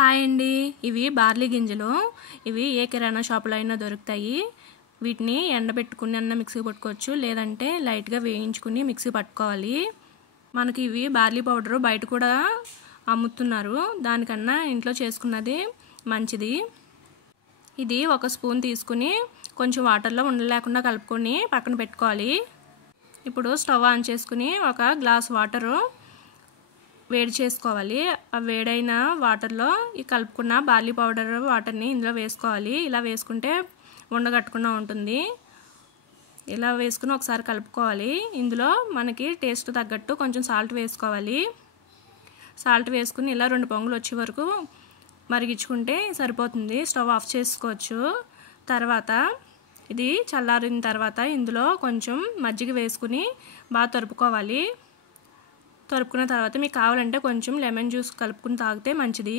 Hi అండి, ఇవి barley గింజలు. ఇవి ఏ కిరాణా షాపులో అయినా దొరుకుతాయి. వీటిని ఎండబెట్టుకుని అన్న మిక్సీ పట్టుకోవచ్చు, లేదంటే లైట్గా వేయించుకుని మిక్సీ పట్టుకోవాలి. మనకి ఇవి బార్లీ పౌడరు బయట కూడా అమ్ముతున్నారు, దానికన్నా ఇంట్లో చేసుకున్నది మంచిది. ఇది ఒక స్పూన్ తీసుకుని కొంచెం వాటర్లో ఉండలేకుండా కలుపుకొని పక్కన పెట్టుకోవాలి. ఇప్పుడు స్టవ్ ఆన్ చేసుకుని ఒక గ్లాస్ వాటరు వేడి చేసుకోవాలి. ఆ వేడైన వాటర్లో ఈ కలుపుకున్న బార్లీ పౌడర్ వాటర్ని ఇందులో వేసుకోవాలి. ఇలా వేసుకుంటే ఉండగట్టకుండా ఉంటుంది. ఇలా వేసుకుని ఒకసారి కలుపుకోవాలి. ఇందులో మనకి టేస్ట్ తగ్గట్టు కొంచెం సాల్ట్ వేసుకోవాలి. సాల్ట్ వేసుకుని ఇలా 2 పొంగులు వచ్చే వరకు మరిగించుకుంటే సరిపోతుంది. స్టవ్ ఆఫ్ చేసుకోవచ్చు. తర్వాత ఇది చల్లారిన తర్వాత ఇందులో కొంచెం మజ్జిగ వేసుకుని బాగా తరుపుకోవాలి. తరుపుకున్న తర్వాత మీకు కావాలంటే కొంచెం లెమన్ జ్యూస్ కలుపుకుని తాగితే మంచిది.